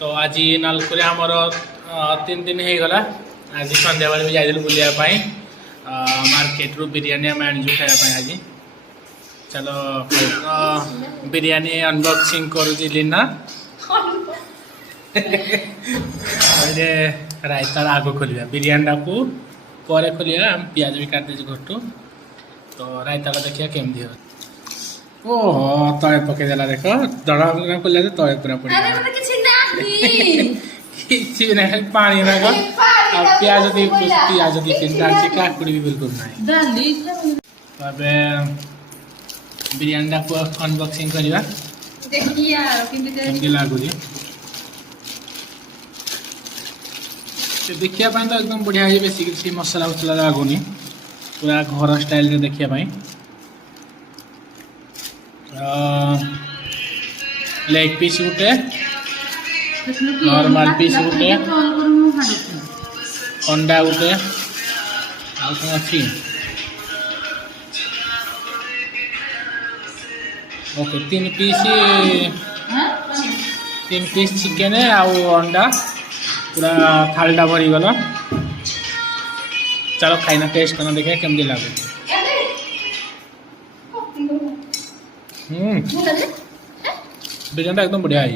तो आज नालकुरे आमर 3 दिन हो गला। आज संध्या बेले भी जाइलु बुलिया मार्केट रू बिरयानी आम आनिजु खाया आज। चलो बिरयानी अनबॉक्सिंग करुची लीना रायता आग खोलिया बिरयानी को पर खोलिया आम पियाज भी काट दे घटू। तो रायता को देखिए केमती हो। ओहो तले पकईदेला देख दड़ा खोलिया तले पूरा पड़ किसी ना पानी ना प्याज प्याज दी डालची काकुड़ी भी बिल्कुल ना। बिरयानी को अनबॉक्सिंग करवा केमती लगुच देखिया तो एकदम बढ़िया है। बेस किसी मसला उसला लगुनि पूरा घर स्टाइल देखिया लेग पीस गुटे नॉर्मल पीस गुटे अंडा गुटे अच्छी ओके 3 पीस चिकेन आउ अंडा पूरा थालटा भरी गला। चलो खाइना टेस्ट करना देखिए केमती लगे। बिरयानी एकदम बढ़िया है।